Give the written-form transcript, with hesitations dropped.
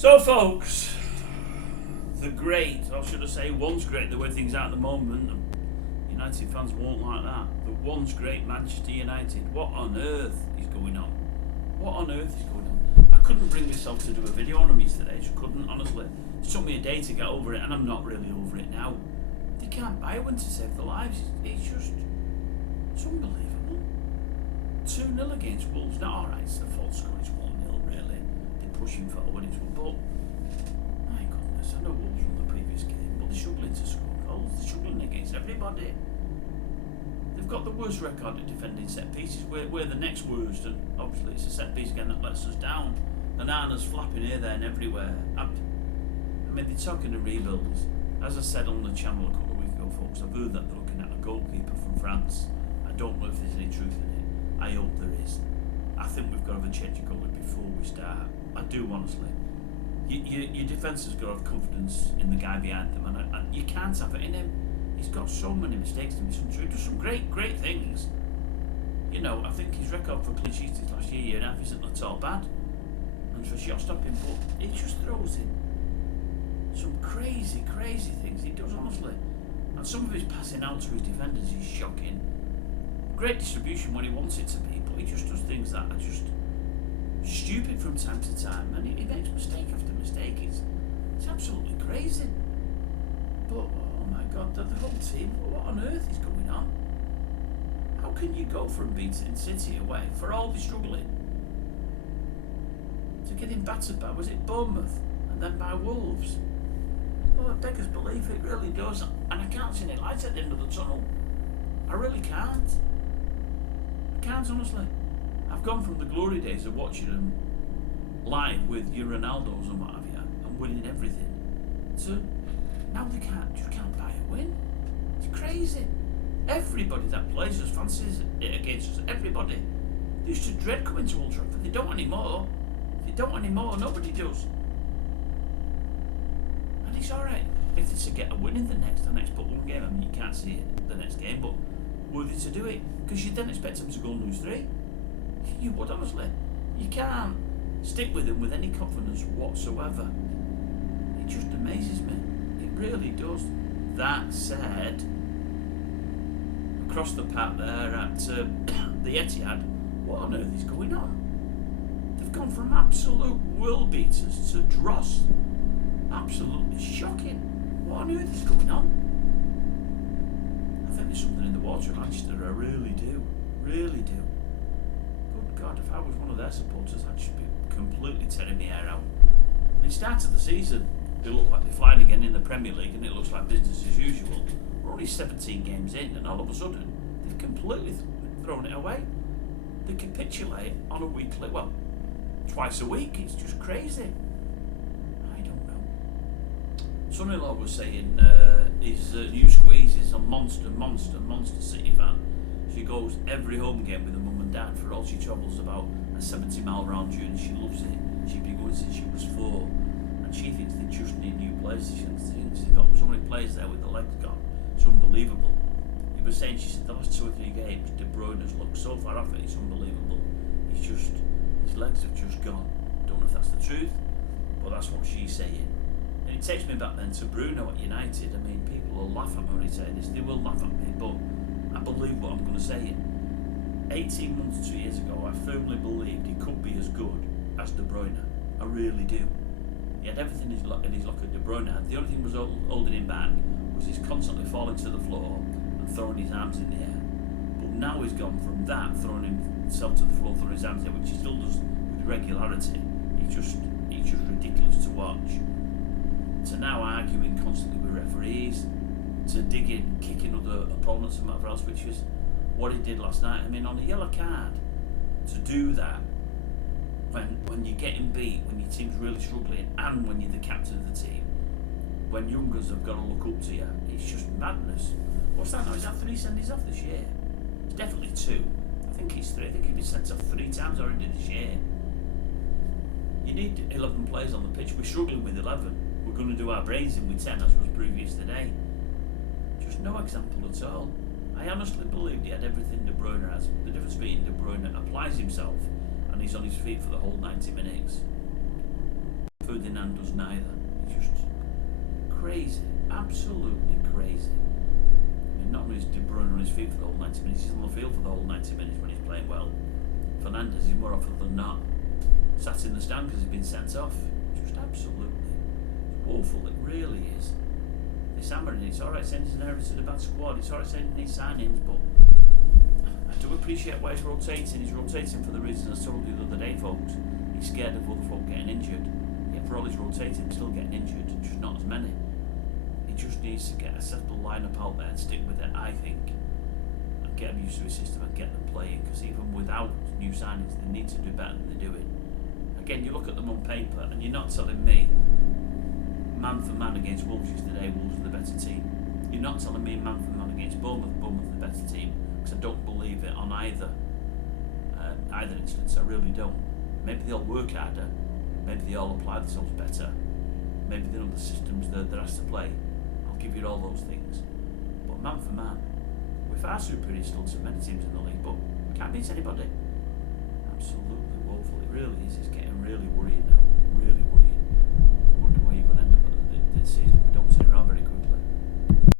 So, folks, the great, or should I say, once great, the way things are at the moment, United fans won't like that. The once great Manchester United. What on earth is going on? What on earth is going on? I couldn't bring myself to do a video on them yesterday. Just couldn't, honestly. It took me a day to get over it, and I'm not really over it now. They can't buy one to save their lives. It's unbelievable. 2-0 against Wolves. Now, alright, it's a false score. It's 1-0, really. They're pushing forward. But my goodness, I know Wolves won the previous game, but they're struggling to score goals. They're struggling against everybody. They've got the worst record at defending set pieces. We're the next worst, and obviously it's a set piece again that lets us down. Nana's flapping here, there, and everywhere. I mean, they're talking to rebuilds. As I said on the channel a couple of weeks ago, folks, I've heard that they're looking at a goalkeeper from France. I don't know if there's any truth in it. I hope there is. I think we've got to have a change of goalie before we start. I do, honestly. Your defence has got to have confidence in the guy behind them, and you can't have it in him. He's got so many mistakes to be untrue. He does some great things. You know, I think his record for clean sheets last year and a half isn't at all bad. And for shot stopping, but he just throws in some crazy things. He does, honestly. And some of his passing out to his defenders is shocking. Great distribution when he wants it to be, but he just does things that are just stupid from time to time, and he makes mistake after mistake. It's absolutely crazy. But oh my God, the whole team, what on earth is going on? How can you go from beating City away, for all the struggling, to getting battered by, was it Bournemouth, and then by Wolves? Well, it beggars belief, it really does. And I can't see any light at the end of the tunnel. I really can't. I can't, honestly. I've gone from the glory days of watching them live with your Ronaldos and what have you, and winning everything, to now they just can't buy a win. It's crazy. Everybody that plays us fancies it against us. Everybody. They used to dread coming to Old Trafford. They don't anymore. Nobody does. And it's alright if they to get a win in the next but one game. I mean, you can't see it the next game, but were they to do it? Because you then expect them to go and lose 3. You would, honestly. You can't stick with them with any confidence whatsoever. It just amazes me. It really does. That said, across the path there at the Etihad, what on earth is going on? They've gone from absolute world beaters to dross. Absolutely shocking. What on earth is going on? I think there's something in the water at Manchester. I really do. Really do. Good God, if I was one of their supporters, I'd just be completely tearing my hair out. I mean, start of the season, they look like they're flying again in the Premier League, and it looks like business as usual. We're only 17 games in, and all of a sudden, they've completely thrown it away. They capitulate on a weekly, well, twice a week. It's just crazy. I don't know. Son-in-law was saying his new squeeze is a monster City fan. She goes every home game with her mum and dad for all she travels about a 70-mile round journey. She loves it. She's been going since she was 4. And she thinks they just need new players. She's got so many players there with the legs gone. It's unbelievable. He was saying, she said, the last 2 or 3 games, De Bruyne has looked so far off it, it's unbelievable. His legs have just gone. Don't know if that's the truth, but that's what she's saying. And it takes me back then to Bruno at United. I mean, people will laugh at me when I say this. They will laugh at me, but I believe what I'm going to say. 18 months, 2 years ago, I firmly believed he could be as good as De Bruyne. I really do. He had everything in his locker De Bruyne had. The only thing that was holding him back was he's constantly falling to the floor and throwing his arms in the air. But now he's gone from that, throwing himself to the floor, throwing his arms in the air, which he still does with regularity. He's just ridiculous to watch. To now arguing constantly with referees, to digging, kicking other opponents and whatever else, which is what he did last night. I mean, on a yellow card, to do that when you're getting beat, when your team's really struggling, and when you're the captain of the team, when youngers have got to look up to you, it's just madness. What's that now? Is that 3 send-ins off this year? It's definitely 2. I think it's 3. I think he's been sent off 3 times already this year. You need 11 players on the pitch. We're struggling with 11. We're going to do our brains in with 10, as was previous today. Just no example at all. I honestly believed he had everything De Bruyne has. The difference being De Bruyne applies himself and he's on his feet for the whole 90 minutes. For Ferdinand does neither. It's just crazy, absolutely crazy. I mean, not only is De Bruyne on his feet for the whole 90 minutes, he's on the field for the whole 90 minutes when he's playing well. Fernandes is more often than not sat in the stand because he's been sent off. Just absolutely woeful, it really is. This Amorim, it's alright saying he's inherited a bad squad, it's alright saying he needs signings, but I do appreciate why he's rotating. He's rotating for the reasons I told you the other day, folks. He's scared of other folk getting injured. Yet for all he's rotating, he's still getting injured, just not as many. He just needs to get a settled lineup out there and stick with it, I think, and get them used to his system and get them playing, because even without new signings, they need to do better than they're doing. Again, you look at them on paper, and you're not telling me, man for man against Wolves yesterday, Wolves are the better team. You're not telling me man for man against Bournemouth, Bournemouth are the better team, because I don't believe it on either instance. I really don't. Maybe they all work harder, maybe they all apply themselves better, maybe they know the systems they're asked to play. I'll give you all those things. But man for man, we're far superior still to many teams in the league, but we can't beat anybody. Absolutely woeful. It really is. It's getting really worrying now.